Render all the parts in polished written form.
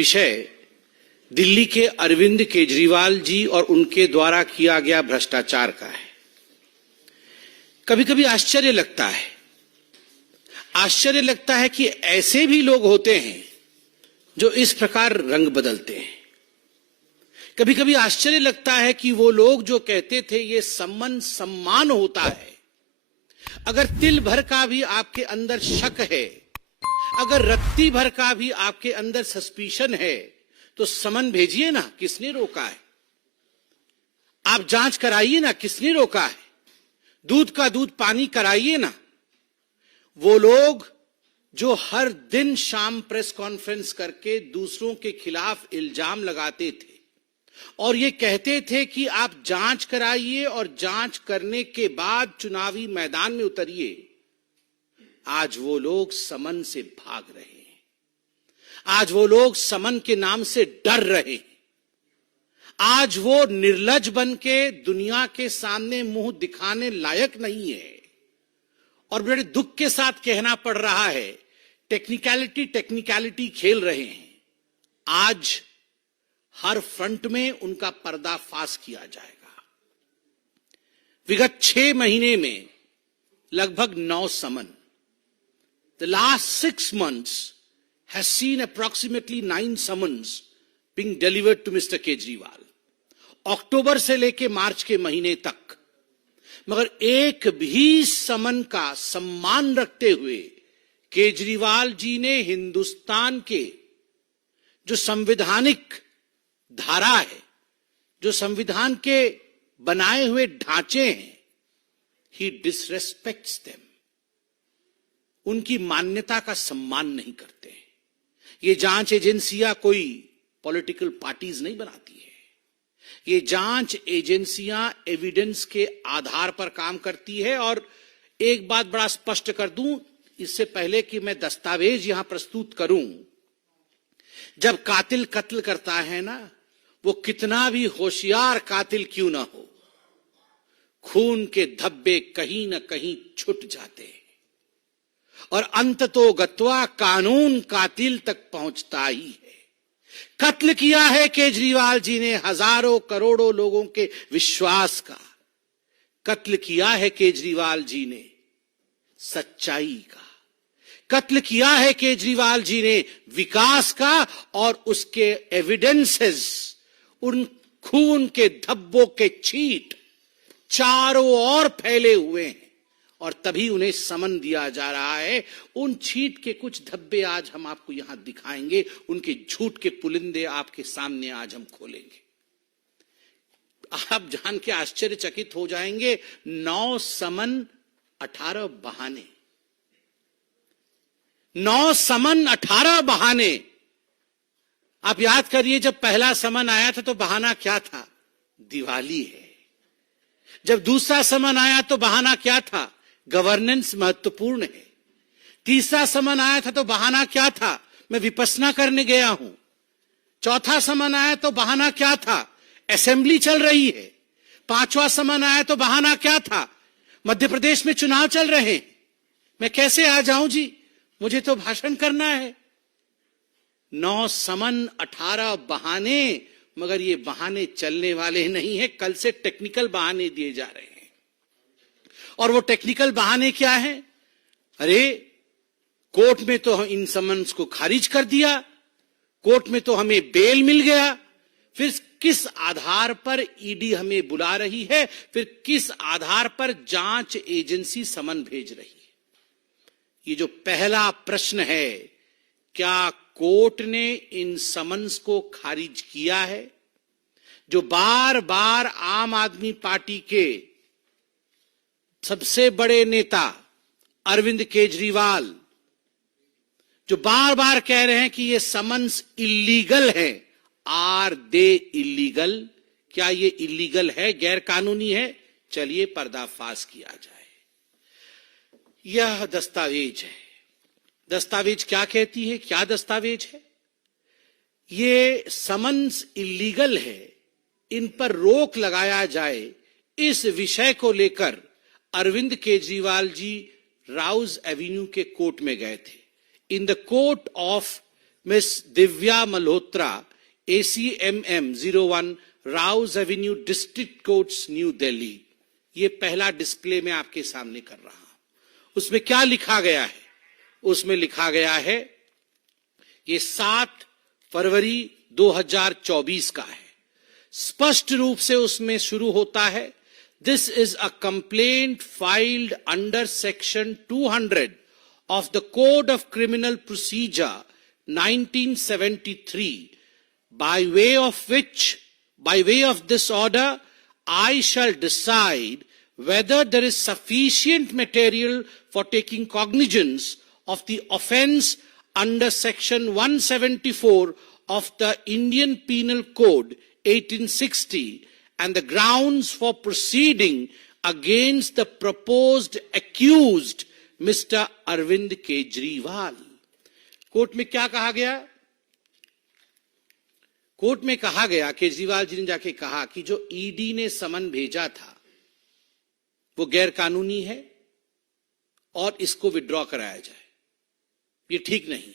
विषय दिल्ली के अरविंद केजरीवाल जी और उनके द्वारा किया गया भ्रष्टाचार का है। कभी कभी आश्चर्य लगता है कि ऐसे भी लोग होते हैं जो इस प्रकार रंग बदलते हैं। कभी कभी आश्चर्य लगता है कि वो लोग जो कहते थे ये सम्मान होता है, अगर तिल भर का भी आपके अंदर शक है, अगर रत्ती भर का भी आपके अंदर सस्पिशन है, तो समन भेजिए ना, किसने रोका है? आप जांच कराइए ना, किसने रोका है? दूध का दूध पानी कराइए ना। वो लोग जो हर दिन शाम प्रेस कॉन्फ्रेंस करके दूसरों के खिलाफ इल्जाम लगाते थे और ये कहते थे कि आप जांच कराइए और जांच करने के बाद चुनावी मैदान में उतरिए, आज वो लोग समन से भाग रहे हैं। आज वो लोग समन के नाम से डर रहे हैं। आज वो निर्लज बन के दुनिया के सामने मुंह दिखाने लायक नहीं है। और बड़े दुख के साथ कहना पड़ रहा है, टेक्निकलिटी खेल रहे हैं। आज हर फ्रंट में उनका पर्दाफाश किया जाएगा। विगत 6 महीने में लगभग 9 समन। The last 6 months has seen approximately 9 summons being delivered to Mr. Kejriwal. अक्टूबर से लेके मार्च के महीने तक, मगर एक भी समन का सम्मान रखते हुए केजरीवाल जी ने हिंदुस्तान के जो संवैधानिक धारा है, जो संविधान के बनाए हुए ढांचे हैं, ही डिसरेस्पेक्ट्स देम। उनकी मान्यता का सम्मान नहीं करते हैं। ये जांच एजेंसियां कोई पॉलिटिकल पार्टीज नहीं बनाती है। ये जांच एजेंसियां एविडेंस के आधार पर काम करती है। और एक बात बड़ा स्पष्ट कर दूं, इससे पहले कि मैं दस्तावेज यहां प्रस्तुत करूं, जब कातिल कत्ल करता है ना, वो कितना भी होशियार कातिल क्यों ना हो, खून के धब्बे कहीं ना कहीं छुट जाते हैं और अंततो गत्वा कानून कातिल तक पहुंचता ही है। कत्ल किया है केजरीवाल जी ने हजारों करोड़ों लोगों के विश्वास का। कत्ल किया है केजरीवाल जी ने सच्चाई का। कत्ल किया है केजरीवाल जी ने विकास का। और उसके एविडेंसेस, उन खून के धब्बों के छींट चारों ओर फैले हुए हैं और तभी उन्हें समन दिया जा रहा है। उन छींट के कुछ धब्बे आज हम आपको यहां दिखाएंगे। उनके झूठ के पुलिंदे आपके सामने आज हम खोलेंगे। आप जान के आश्चर्यचकित हो जाएंगे, 9 समन 18 बहाने। 9 समन 18 बहाने। आप याद करिए, जब पहला समन आया था तो बहाना क्या था? दिवाली है। जब दूसरा समन आया तो बहाना क्या था? गवर्नेंस महत्वपूर्ण है। तीसरा समन आया था तो बहाना क्या था? मैं विपश्यना करने गया हूं। चौथा समन आया तो बहाना क्या था? असेंबली चल रही है। 5वां समन आया तो बहाना क्या था? मध्य प्रदेश में चुनाव चल रहे हैं, मैं कैसे आ जाऊं जी, मुझे तो भाषण करना है। 9 समन 18 बहाने। मगर ये बहाने चलने वाले नहीं है। कल से टेक्निकल बहाने दिए जा रहे हैं। और वो टेक्निकल बहाने क्या है? अरे, कोर्ट में तो इन समन्स को खारिज कर दिया, कोर्ट में तो हमें बेल मिल गया, फिर किस आधार पर ईडी हमें बुला रही है? फिर किस आधार पर जांच एजेंसी समन भेज रही है? ये जो पहला प्रश्न है, क्या कोर्ट ने इन समन्स को खारिज किया है? जो बार बार आम आदमी पार्टी के सबसे बड़े नेता अरविंद केजरीवाल जो बार बार कह रहे हैं कि ये समन्स इल्लीगल है। Are they illegal? क्या ये इल्लीगल है, गैर कानूनी है? चलिए पर्दाफाश किया जाए। यह दस्तावेज है। दस्तावेज क्या कहती है? क्या दस्तावेज है? ये समन्स इल्लीगल है, इन पर रोक लगाया जाए, इस विषय को लेकर अरविंद केजरीवाल जी राउज एवेन्यू के कोर्ट में गए थे। In the court of Miss Divya Malhotra, ACMM 01, Rouse Avenue, District Courts, New Delhi. ये पहला डिस्प्ले मैं आपके सामने कर रहा हूं. उसमें क्या लिखा गया है? उसमें लिखा गया है, ये 7 फरवरी 2024 का है. स्पष्ट रूप से उसमें शुरू होता है, this is a complaint filed under section 200 of the Code of Criminal Procedure 1973, by way of this order, I shall decide whether there is sufficient material for taking cognizance of the offence under section 174 of the Indian Penal Code 1860 and the grounds for proceeding against the proposed accused mister Arvind Kejriwal. Court में क्या कहा गया? Court में कहा गया, केजरीवाल जी ने जाके कहा कि जो ईडी ने समन भेजा था वो गैर कानूनी है और इसको विड्रॉ कराया जाए, ये ठीक नहीं है.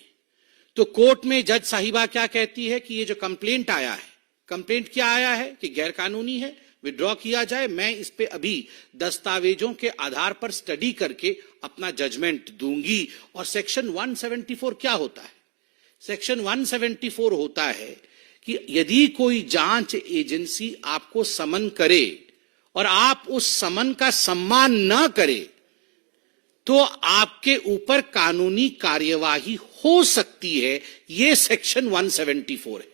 तो कोर्ट में जज साहिबा क्या कहती है कि ये जो कंप्लेंट आया है, कंप्लेंट क्या आया है कि गैर कानूनी है, विड्रॉ किया जाए. मैं इस पे अभी दस्तावेजों के आधार पर स्टडी करके अपना जजमेंट दूंगी. और सेक्शन 174 क्या होता है? सेक्शन 174 होता है कि यदि कोई जांच एजेंसी आपको समन करे और आप उस समन का सम्मान न करें तो आपके ऊपर कानूनी कार्यवाही हो सकती है. यह सेक्शन 174 है.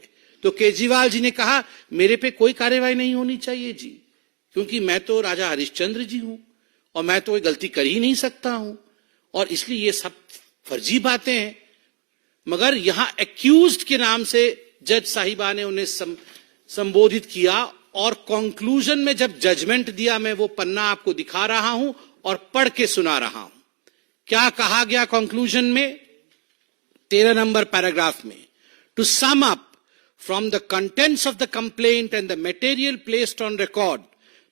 तो केजरीवाल जी ने कहा मेरे पे कोई कार्यवाही नहीं होनी चाहिए जी, क्योंकि मैं तो राजा हरिश्चंद्र जी हूं और मैं तो कोई गलती कर ही नहीं सकता हूं, और इसलिए ये सब फर्जी बातें हैं. मगर यहां एक्यूज्ड के नाम से जज साहिबा ने उन्हें संबोधित किया और कंक्लूजन में जब जजमेंट दिया, मैं वो पन्ना आपको दिखा रहा हूं और पढ़ के सुना रहा हूं. क्या कहा गया कंक्लूजन में? 13 नंबर पैराग्राफ में, to sum up from the contents of the complaint and the material placed on record,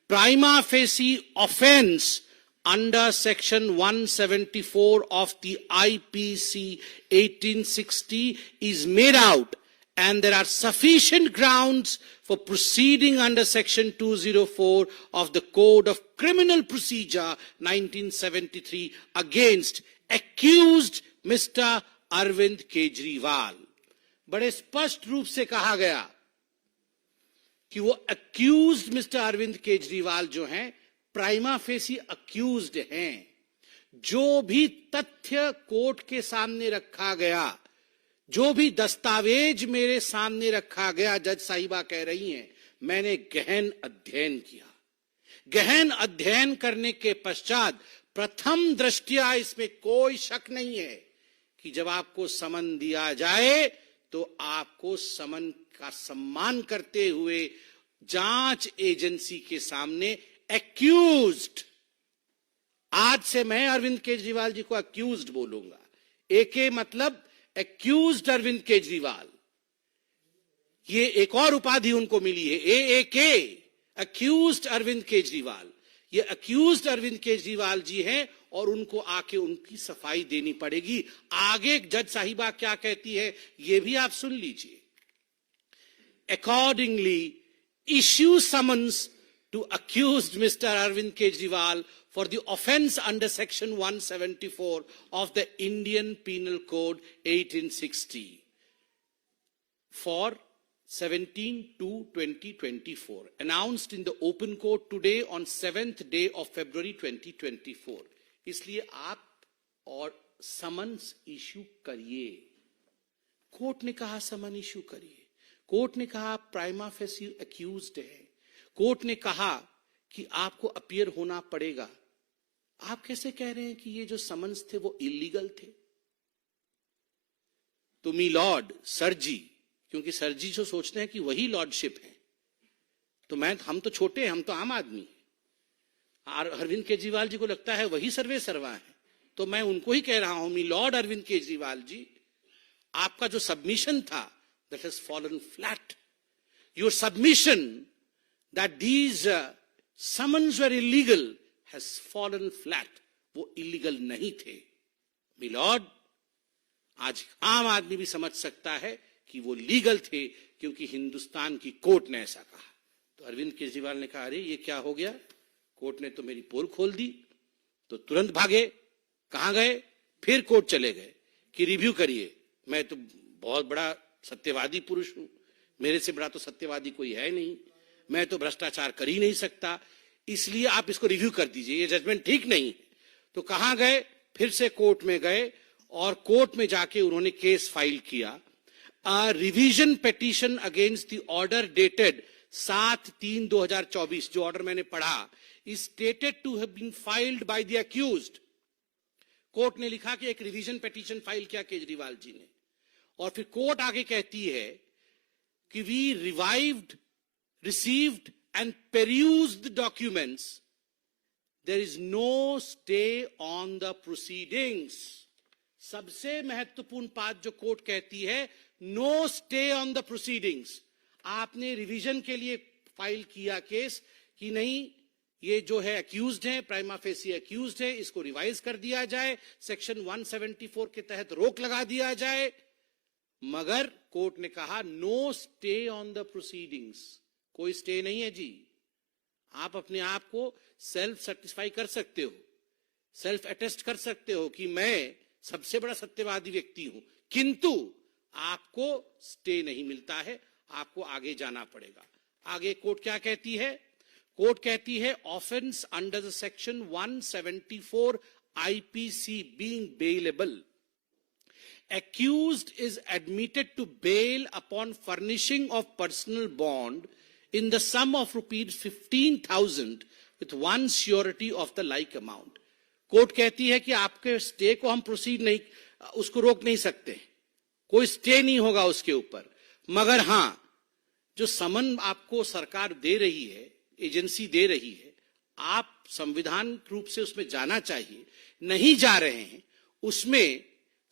prima facie offence under section 174 of the IPC 1860 is made out, and there are sufficient grounds for proceeding under section 204 of the Code of Criminal Procedure 1973 against accused Mr. Arvind Kejriwal. बड़े स्पष्ट रूप से कहा गया कि वो accused mister Arvind Kejriwal जो हैं, प्राइमा फेसी अक्यूज्ड हैं. जो भी तथ्य कोर्ट के सामने रखा गया, जो भी दस्तावेज मेरे सामने रखा गया, जज साहिबा कह रही हैं, मैंने गहन अध्ययन किया. गहन अध्ययन करने के पश्चात प्रथम दृष्टया इसमें कोई शक नहीं है कि जब आपको समन दिया जाए तो आपको समन का सम्मान करते हुए जांच एजेंसी के सामने एक्यूज्ड, आज से मैं अरविंद केजरीवाल जी को एक्यूज्ड बोलूंगा. एके मतलब एक्यूज्ड अरविंद केजरीवाल, ये एक और उपाधि उनको मिली है, एके, एक्यूज्ड अरविंद केजरीवाल. ये एक्यूज्ड अरविंद केजरीवाल जी हैं और उनको आके उनकी सफाई देनी पड़ेगी. आगे जज साहिबा क्या कहती है ये भी आप सुन लीजिए. Accordingly, issue summons to accused Mr. Arvind Kejriwal for the offence under section 174 of the Indian Penal Code 1860 for 17/2/2024, announced in the open court today on 7th day of February 2024. इसलिए आप और समन्स इश्यू करिए. Court ने कहा समन issue करिए. Court ने कहा आप प्राइमा फेसी एक्यूज्ड है. कोर्ट ने कहा कि आपको अपीयर होना पड़ेगा. आप कैसे कह रहे हैं कि ये जो समन्स थे वो इलीगल थे? तो मी लॉर्ड, सर जी, क्योंकि सर जी जो सोचते हैं कि वही लॉर्डशिप है, तो हम तो छोटे हैं, हम तो आम आदमी हैं. अरविंद केजरीवाल जी को लगता है वही सर्वे सर्वा है, तो मैं उनको ही कह रहा हूं, मी लॉर्ड अरविंद केजरीवाल जी, आपका जो सबमिशन था that has fallen flat. Your submission that these summons were illegal has fallen flat. वो illegal नहीं थे. My lord, आज आम आदमी भी समझ सकता है कि वो लीगल थे, क्योंकि हिंदुस्तान की कोर्ट ने ऐसा कहा। तो अरविंद केजरीवाल ने कहा, अरे ये क्या हो गया, कोर्ट ने तो मेरी पोल खोल दी। तो तुरंत भागे, कहां गए, फिर कोर्ट चले गए कि रिव्यू करिए। मैं तो बहुत बड़ा सत्यवादी पुरुष हूं, मेरे से बड़ा तो सत्यवादी कोई है नहीं, मैं तो भ्रष्टाचार कर ही नहीं सकता, इसलिए आप इसको रिव्यू कर दीजिए, ये जजमेंट ठीक नहीं। तो कहां गए, फिर से कोर्ट में गए और कोर्ट में जाके उन्होंने केस फाइल किया। Revision petition against the order dated 7/3/2024, जो ऑर्डर मैंने पढ़ा, is stated to have been filed by the accused. Court ने लिखा कि एक रिवीजन पिटीशन फाइल किया केजरीवाल जी ने, और फिर कोर्ट आगे कहती है कि we revived, received and perused documents, there is no stay on the proceedings. सबसे महत्वपूर्ण बात जो कोर्ट कहती है, no stay on the proceedings. आपने रिवीजन के लिए फाइल किया केस कि नहीं, ये जो है अक्यूज्ड है, प्राइमा फेसी अक्यूज्ड है, इसको रिवाइज कर दिया जाए, सेक्शन 174 के तहत रोक लगा दिया जाए, मगर कोर्ट ने कहा no stay on the proceedings. कोई स्टे नहीं है जी, आप अपने आप को सेल्फ सेटिस्फाई कर सकते हो, सेल्फ अटेस्ट कर सकते हो कि मैं सबसे बड़ा सत्यवादी व्यक्ति हूं, किंतु आपको स्टे नहीं मिलता है, आपको आगे जाना पड़ेगा। आगे कोर्ट क्या कहती है, कोर्ट कहती है offence under the section 174 IPC being bailable, accused is admitted to bail upon furnishing of personal bond in the sum of rupees 15,000 with one surety of the like amount. Court कहती है कि आपके stay को हम proceed नहीं, उसको रोक नहीं सकते, कोई स्टे नहीं होगा उसके ऊपर, मगर हां जो समन आपको सरकार दे रही है, एजेंसी दे रही है, आप संविधान रूप से उसमें जाना चाहिए, नहीं जा रहे हैं, उसमें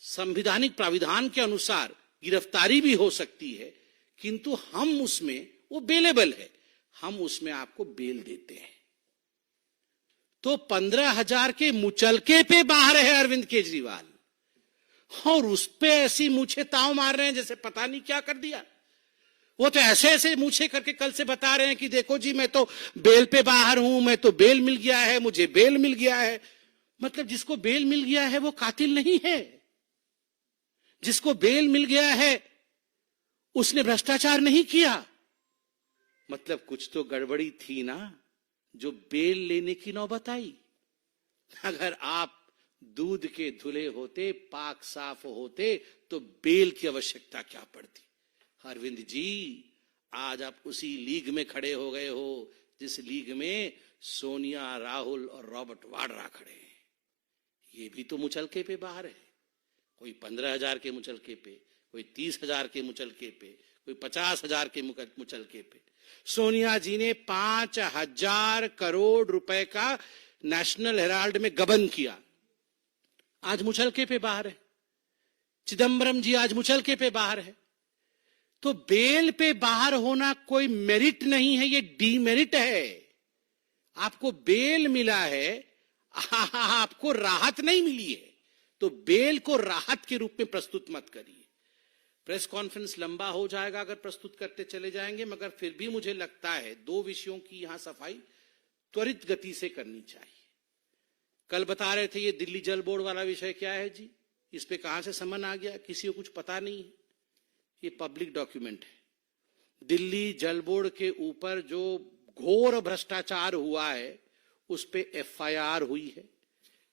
संवैधानिक प्राविधान के अनुसार गिरफ्तारी भी हो सकती है, किंतु हम उसमें, वो बेलेबल है, हम उसमें आपको बेल देते हैं। तो 15,000 के मुचलके पे बाहर है अरविंद केजरीवाल, और उस पे ऐसी मूछे ताव मार रहे हैं जैसे पता नहीं क्या कर दिया। वो तो ऐसे ऐसे मूछे करके कल से बता रहे हैं कि देखो जी मैं तो बेल पे बाहर हूं, मैं तो बेल मिल गया है, मुझे बेल मिल गया है। मतलब जिसको बेल मिल गया है वो कातिल नहीं है, जिसको बेल मिल गया है उसने भ्रष्टाचार नहीं किया। मतलब कुछ तो गड़बड़ी थी ना, जो बेल लेने की नौबत आई। अगर आप दूध के धुले होते, पाक साफ होते, तो बेल की आवश्यकता क्या पड़ती। अरविंद जी, आज आप उसी लीग में खड़े हो गए हो जिस लीग में सोनिया, राहुल और रॉबर्ट वाड्रा खड़े हैं। ये भी तो मुचलके पे बाहर है, कोई 15,000 के मुचलके पे, कोई 30,000 के मुचलके पे, कोई 50,000 के मुचलके पे। सोनिया जी ने 5,000 करोड़ रुपए का नेशनल हेराल्ड में गबन किया, आज मुचलके पे बाहर है। चिदंबरम जी आज मुचलके पे बाहर है। तो बेल पे बाहर होना कोई मेरिट नहीं है, ये डीमेरिट है। आपको बेल मिला है, आपको राहत नहीं मिली है, तो बेल को राहत के रूप में प्रस्तुत मत करिए। प्रेस कॉन्फ्रेंस लंबा हो जाएगा अगर प्रस्तुत करते चले जाएंगे, मगर फिर भी मुझे लगता है 2 विषयों की यहां सफाई त्वरित गति से करनी चाहिए। कल बता रहे थे ये दिल्ली जल बोर्ड वाला विषय क्या है जी, इस पे कहां से समन आ गया, किसी को कुछ पता नहीं है। ये पब्लिक डॉक्यूमेंट है। दिल्ली जल बोर्ड के ऊपर जो घोर भ्रष्टाचार हुआ है उस पे एफआईआर हुई है।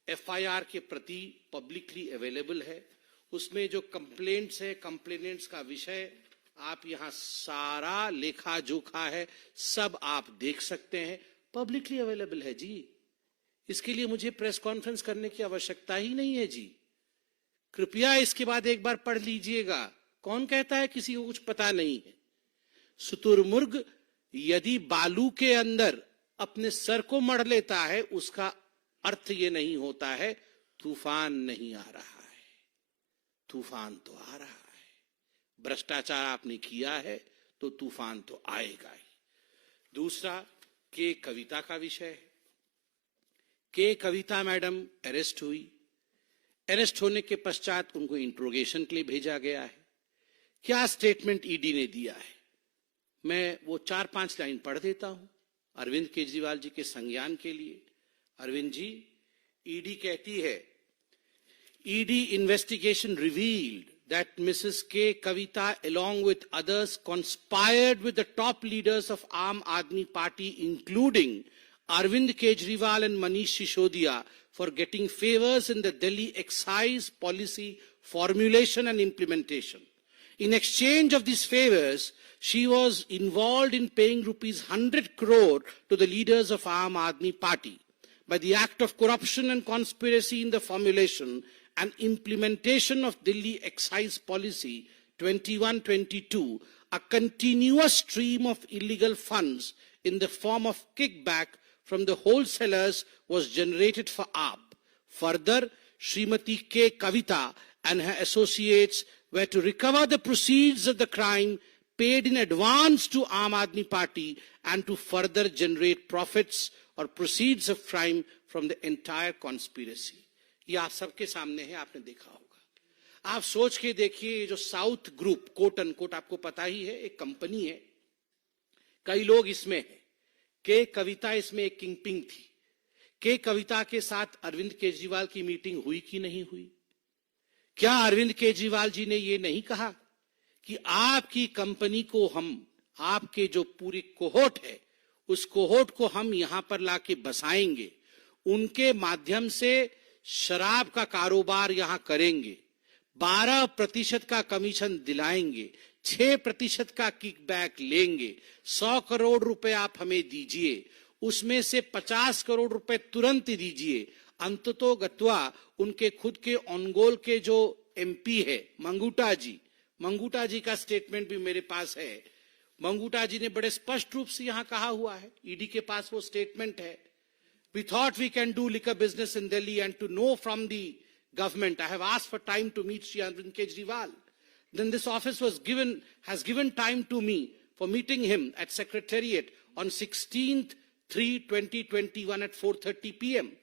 एफआईआर के प्रति पब्लिकली अवेलेबल है। उसमें जो कंप्लेंट्स है, कंप्लेनेंट्स का विषय, आप यहां सारा लेखा जोखा है, सब आप देख सकते हैं, पब्लिकली अवेलेबल है जी। इसके लिए मुझे प्रेस कॉन्फ्रेंस करने की आवश्यकता ही नहीं है जी। कृपया इसके बाद एक बार पढ़ लीजिएगा। कौन कहता है किसी को कुछ पता नहीं है। शुतुरमुर्ग यदि बालू के अंदर अपने सर को मढ़ लेता है, उसका अर्थ ये नहीं होता है तूफान नहीं आ रहा है। तूफान तो आ रहा है। भ्रष्टाचार आपने किया है तो तूफान तो आएगा ही। दूसरा, के कविता का विषय है। के कविता मैडम अरेस्ट हुई। अरेस्ट होने के पश्चात उनको इंट्रोगेशन के लिए भेजा गया है। क्या स्टेटमेंट ईडी ने दिया है, मैं वो 4-5 लाइन पढ़ देता हूं अरविंद केजरीवाल जी के संज्ञान के लिए। अरविंद जी, ईडी कहती है, ED investigation revealed that Mrs. K. Kavita along with others conspired with the top leaders of Aam Aadmi Party including Arvind Kejriwal and Manish Sisodiya for getting favors in the Delhi excise policy formulation and implementation. In exchange of these favors, she was involved in paying rupees 100 crore to the leaders of Aam Aadmi Party. By the act of corruption and conspiracy in the formulation and implementation of Delhi excise policy 21-22, a continuous stream of illegal funds in the form of kickback from the wholesalers was generated for AAP. Further, Srimati K. Kavita and her associates were to recover the proceeds of the crime paid in advance to Aam Aadmi Party and to further generate profits or proceeds of crime from the entire conspiracy. ये आप सबके सामने है, आपने देखा होगा। आप सोच के देखिए, ये जो साउथ ग्रुप कोट अनकोट आपको पता ही है, एक कंपनी है, कई लोग इसमें हैं। के कविता इसमें एक किंगपिन थी। के कविता के साथ अरविंद केजरीवाल की मीटिंग हुई कि नहीं हुई? क्या अरविंद केजरीवाल जी ने ये नहीं कहा कि आपकी कंपनी को हम, आपके जो पूरी कोहोट है, उस कोहोट को हम यहां पर लाके बसाएंगे, उनके माध्यम से शराब का कारोबार यहां करेंगे, 12% का कमीशन दिलाएंगे, 6% का किकबैक लेंगे, 100 करोड़ रुपए आप हमें दीजिए, उसमें से 50 करोड़ रुपए तुरंत दीजिए। अंततो गत्वा उनके खुद के ऑनगोल के जो एमपी है मंगूटा जी का स्टेटमेंट भी मेरे पास है। मंगूटा जी ने बड़े स्पष्ट रूप से यहां कहा हुआ है, ईडी के पास वो स्टेटमेंट है। We thought we can do liquor business in Delhi and to know from the government. I have asked for time to meet Shri Arvind Kejriwal. Then this office has given time to me for meeting him at Secretariat on 16/3/2021 at 4:30 p.m.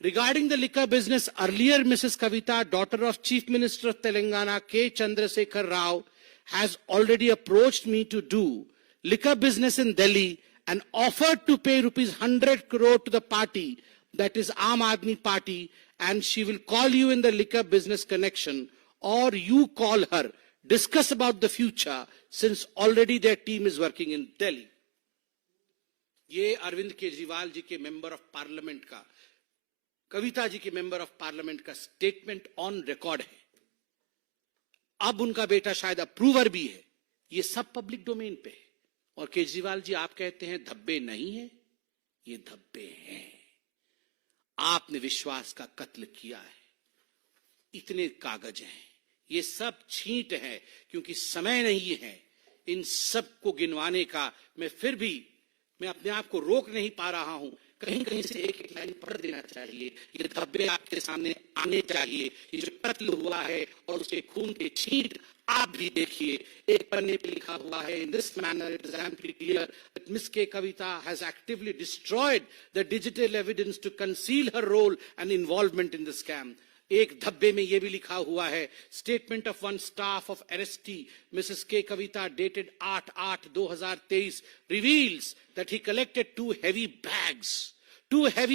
Regarding the liquor business, earlier Mrs. Kavita, daughter of Chief Minister of Telangana, K. Chandrasekhar Rao, has already approached me to do liquor business in Delhi and offered to pay rupees 100 crore to the party, that is Aam Aadmi Party, and she will call you in the liquor business connection, or you call her, discuss about the future, since already their team is working in Delhi. ये अरविंद केजरीवाल जी के member of parliament का, कविता जी के member of parliament का statement on record है। अब उनका बेटा शायद अप्रूवर भी है, ये सब पब्लिक डोमेन पे है। और केजरीवाल जी आप कहते हैं धब्बे नहीं है, ये धब्बे हैं। आपने विश्वास का कत्ल किया है, इतने कागज हैं, ये सब छींट है, क्योंकि समय नहीं है इन सब को गिनवाने का। मैं अपने आप को रोक नहीं पा रहा हूं, कहीं कहीं से एक एक लाइन पढ़ देना चाहिए। ये धब्बे आपके सामने आने चाहिए, ये जो कत्ल हुआ है और उसके खून के छींट आप भी देखिए। एक पन्ने पे लिखा हुआ है, in this manner it is amply clear that Miss K. Kavita has actively destroyed the digital evidence to conceal her role and involvement in the scam. एक धब्बे में यह भी लिखा हुआ है, statement of one staff of RST Mrs K Kavita dated 8/8/2023 reveals that he collected two heavy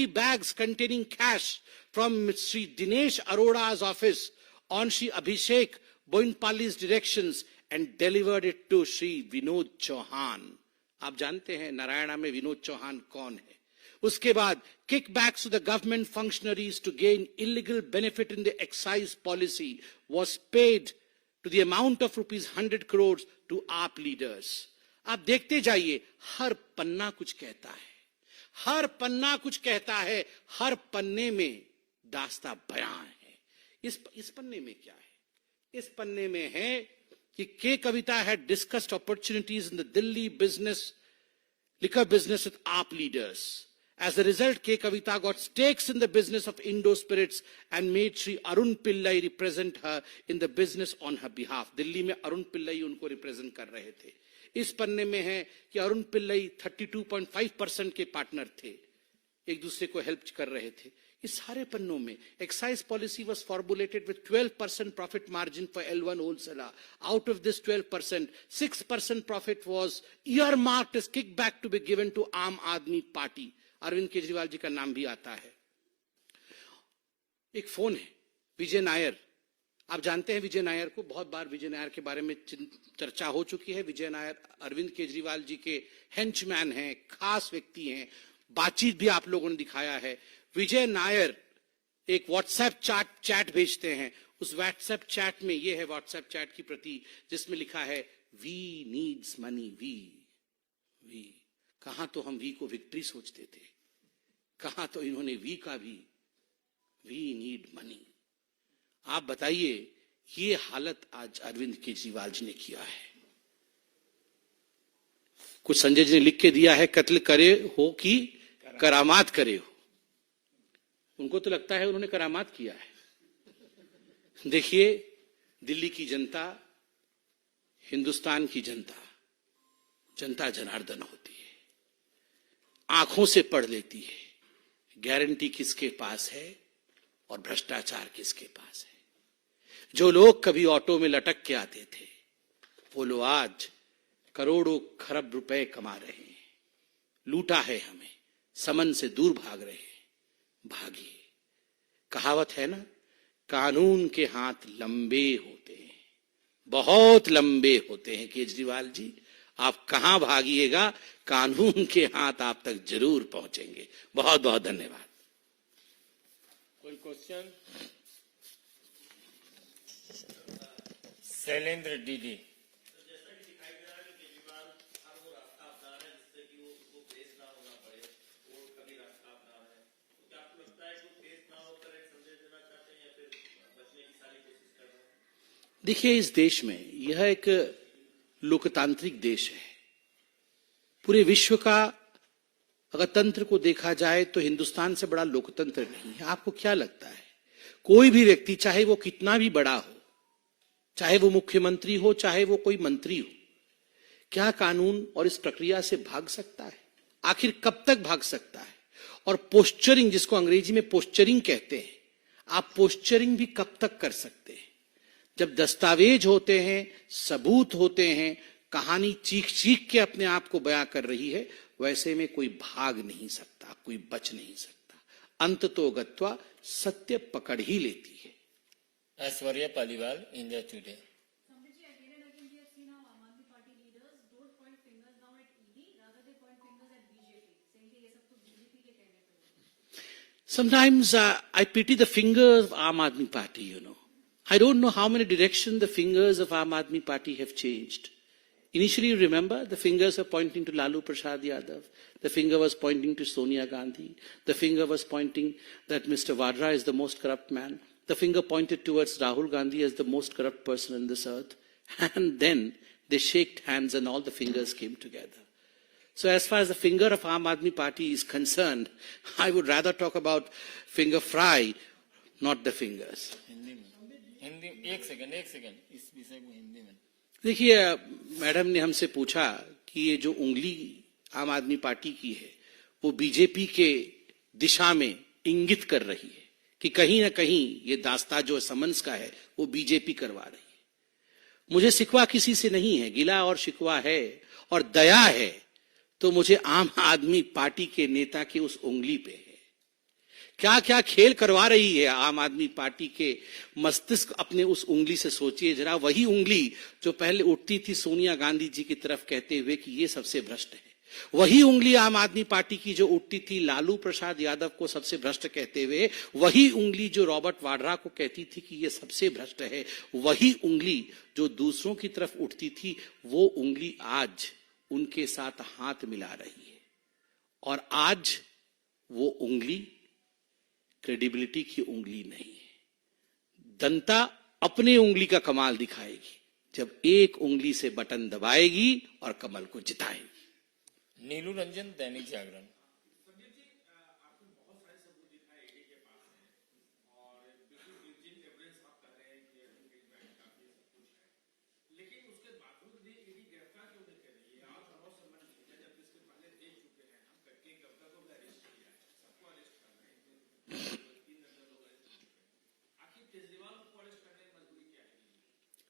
bags containing cash from Sri Dinesh Arora's office on Sri Abhishek Boinpalli's directions and delivered it to Sri Vinod Chauhan. आप जानते हैं नारायणा में विनोद चौहान कौन है। उसके बाद kickbacks to the government functionaries to gain illegal benefit in the excise policy was paid to the amount of rupees 100 crores to AAP leaders. आप देखते जाइए, हर पन्ना कुछ कहता है, हर पन्ना कुछ कहता है, हर पन्ने में दास्ता बयां है। इस पन्ने में क्या है? इस पन्ने में है कि के कविता had discussed opportunities in the Delhi liquor business with AAP leaders. As a result, K. Kavita got stakes in the business of Indo Spirits and made Sri Arun Pillai represent her in the business on her behalf. Delhi में अरुण पिल्लई उनको represent कर रहे थे। इस पन्ने में है कि अरुण पिल्लई 32.5% के पार्टनर थे, एक दूसरे को हेल्प कर रहे थे। इस सारे पन्नों में excise policy was formulated with 12% profit margin for L1 wholesaler. Out of this 12%, 6% profit was earmarked as kickback to be given to आम आदमी पार्टी. अरविंद केजरीवाल जी का नाम भी आता है. एक फोन है विजय नायर. आप जानते हैं विजय नायर को, बहुत बार विजय नायर के बारे में चर्चा हो चुकी है. विजय नायर अरविंद केजरीवाल जी के हेंचमैन हैं, खास व्यक्ति हैं. बातचीत भी आप लोगों ने दिखाया है. विजय नायर एक व्हाट्सएप चैट भेजते हैं. उस व्हाट्सएप चैट में ये है व्हाट्सएप चैट की प्रति, जिसमें लिखा है वी नीड्स मनी. वी कहां तो हम वी को विक्ट्री सोचते थे, कहां तो इन्होंने वी का भी वी नीड मनी. आप बताइए, ये हालत आज अरविंद केजरीवाल जी ने किया है. कुछ संजय जी ने लिख के दिया है, कत्ल करे हो कि करामात करे हो. उनको तो लगता है उन्होंने करामात किया है. देखिए, दिल्ली की जनता, हिंदुस्तान की जनता, जनता जनार्दन होती है, आंखों से पढ़ लेती है गारंटी किसके पास है और भ्रष्टाचार किसके पास है. जो लोग कभी ऑटो में लटक के आते थे, वो लोग आज करोड़ों खरब रुपए कमा रहे हैं. लूटा है हमें, समन से दूर भाग रहे हैं. भागिए. कहावत है ना, कानून के हाथ लंबे होते हैं, बहुत लंबे होते हैं. केजरीवाल जी, आप कहां भागिएगा, कानून के हाथ आप तक जरूर पहुंचेंगे. बहुत बहुत धन्यवाद. कोई क्वेश्चन? शैलेंद्र डीडी. देखिए, इस देश में यह एक लोकतांत्रिक देश है. पूरे विश्व का अगर तंत्र को देखा जाए तो हिंदुस्तान से बड़ा लोकतंत्र नहीं है. आपको क्या लगता है, कोई भी व्यक्ति, चाहे वो कितना भी बड़ा हो, चाहे वो मुख्यमंत्री हो, चाहे वो कोई मंत्री हो, क्या कानून और इस प्रक्रिया से भाग सकता है? आखिर कब तक भाग सकता है? और पोस्चरिंग, जिसको अंग्रेजी में पोस्चरिंग कहते हैं, आप पोस्चरिंग भी कब तक कर सकते हैं? जब दस्तावेज होते हैं, सबूत होते हैं, कहानी चीख चीख के अपने आप को बयां कर रही है, वैसे में कोई भाग नहीं सकता, कोई बच नहीं सकता. अंततो गत्वा सत्य पकड़ ही लेती है. Aishwarya Paliwal, India today. Sometimes I pity the fingers of Aam Aadmi Party, you know. I don't know how many directions the fingers of Aam Aadmi Party have changed. Initially, you remember, the fingers were pointing to Lalu Prasad Yadav. The finger was pointing to Sonia Gandhi. The finger was pointing that Mr. Vadra is the most corrupt man. The finger pointed towards Rahul Gandhi as the most corrupt person on this earth. And then they shook hands and all the fingers came together. So as far as the finger of Aam Aadmi Party is concerned, I would rather talk about finger fry, not the fingers. Hindi एक second इस विषय को हिंदी में. देखिए, madam ने हमसे पूछा कि ये जो उंगली आम आदमी पार्टी की है, वो बीजेपी के दिशा में इंगित कर रही है कि कहीं ना कहीं ये दास्ता जो समन्स का है, वो बीजेपी करवा रही है. मुझे शिकवा किसी से नहीं है, गिला और शिकवा है और दया है तो मुझे आम आदमी पार्टी के नेता की उस उंगली पे है. क्या क्या खेल करवा रही है आम आदमी पार्टी के मस्तिष्क अपने उस उंगली से सोचिए जरा. वही उंगली जो पहले उठती थी सोनिया गांधी जी की तरफ कहते हुए कि ये सबसे भ्रष्ट है, वही उंगली आम आदमी पार्टी की जो उठती थी लालू प्रसाद यादव को सबसे भ्रष्ट कहते हुए, वही उंगली जो रॉबर्ट वाड्रा को कहती थी कि ये सबसे भ्रष्ट है, वही उंगली जो दूसरों की तरफ उठती थी, वो उंगली आज उनके साथ हाथ मिला रही है. और आज वो उंगली क्रेडिबिलिटी की उंगली नहीं है. जनता अपने उंगली का कमाल दिखाएगी जब एक उंगली से बटन दबाएगी और कमल को जिताएगी. नीलू रंजन, दैनिक जागरण.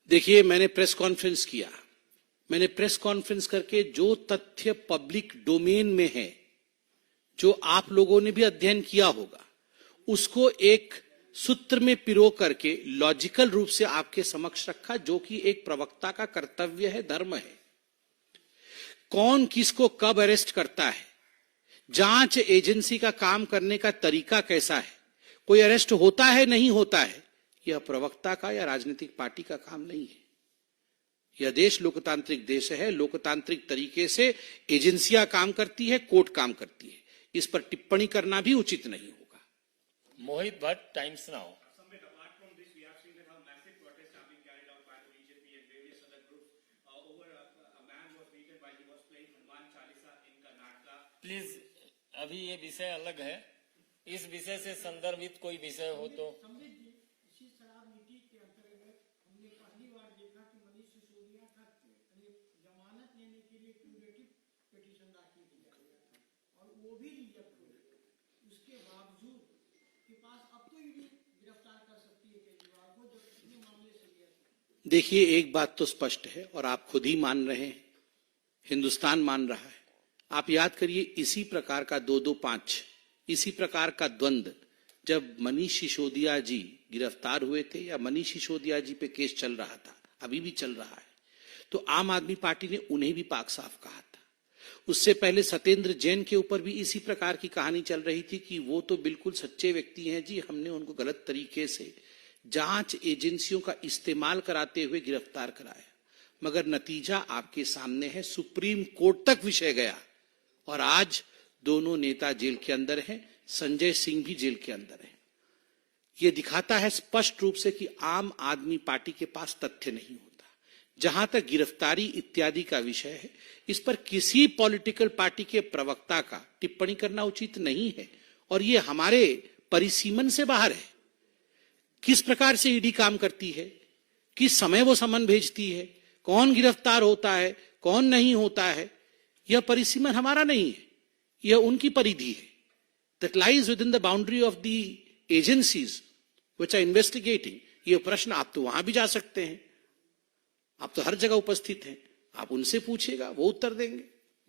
देखिए, मैंने प्रेस कॉन्फ्रेंस किया। मैंने प्रेस कॉन्फ्रेंस करके जो तथ्य पब्लिक डोमेन में है, जो आप लोगों ने भी अध्ययन किया होगा, उसको एक सूत्र में पिरो करके लॉजिकल रूप से आपके समक्ष रखा, जो कि एक प्रवक्ता का कर्तव्य है, धर्म है। कौन किसको कब अरेस्ट करता है, जांच एजेंसी का काम करने का तरीका कैसा है, कोई अरेस्ट होता है नहीं होता है, यह प्रवक्ता का या राजनीतिक पार्टी का काम नहीं है। यह देश लोकतांत्रिक देश है। लोकतांत्रिक तरीके से एजेंसियां काम करती है, कोर्ट काम करती है। इस पर टिप्पणी करना भी उचित नहीं होगा। मोहित भट्ट, टाइम्स नाउ। प्लीज, अभी ये विषय अलग है। इस विषय से संदर्भित कोई विषय हो तो। देखिए, एक बात तो स्पष्ट है और आप खुद ही मान रहे हैं, हिंदुस्तान मान रहा है। आप याद करिए, इसी प्रकार का 225, इसी प्रकार का द्वंद्व जब मनीष सिसोदिया जी गिरफ्तार हुए थे या मनीष सिसोदिया जी पे केस चल रहा था, अभी भी चल रहा है, तो आम आदमी पार्टी ने उन्हें भी पाक साफ कहा था। उससे पहले सत्येंद्र जैन के ऊपर भी इसी प्रकार की कहानी चल रही थी कि वो तो बिल्कुल सच्चे व्यक्ति हैं जी, हमने उनको गलत तरीके से जांच एजेंसियों का इस्तेमाल कराते हुए गिरफ्तार कराया। मगर नतीजा आपके सामने है, सुप्रीम कोर्ट तक विषय गया और आज दोनों नेता जेल के अंदर हैं, संजय सिंह भी जेल के अंदर है। यह दिखाता है स्पष्ट रूप से कि आम आदमी पार्टी के पास तथ्य नहीं होता। जहां तक गिरफ्तारी इत्यादि का विषय है, इस पर किसी पॉलिटिकल पार्टी के प्रवक्ता का टिप्पणी करना उचित नहीं है और ये हमारे परिसीमन से बाहर है। किस प्रकार से ईडी काम करती है, किस समय वो समन भेजती है, कौन गिरफ्तार होता है, कौन नहीं होता है, यह परिसीमन हमारा नहीं है, यह उनकी परिधि है। That lies within the boundary of the agencies which are investigating. यह प्रश्न आप तो वहां भी जा सकते हैं, आप तो हर जगह उपस्थित हैं, आप उनसे पूछिएगा, वो उत्तर देंगे।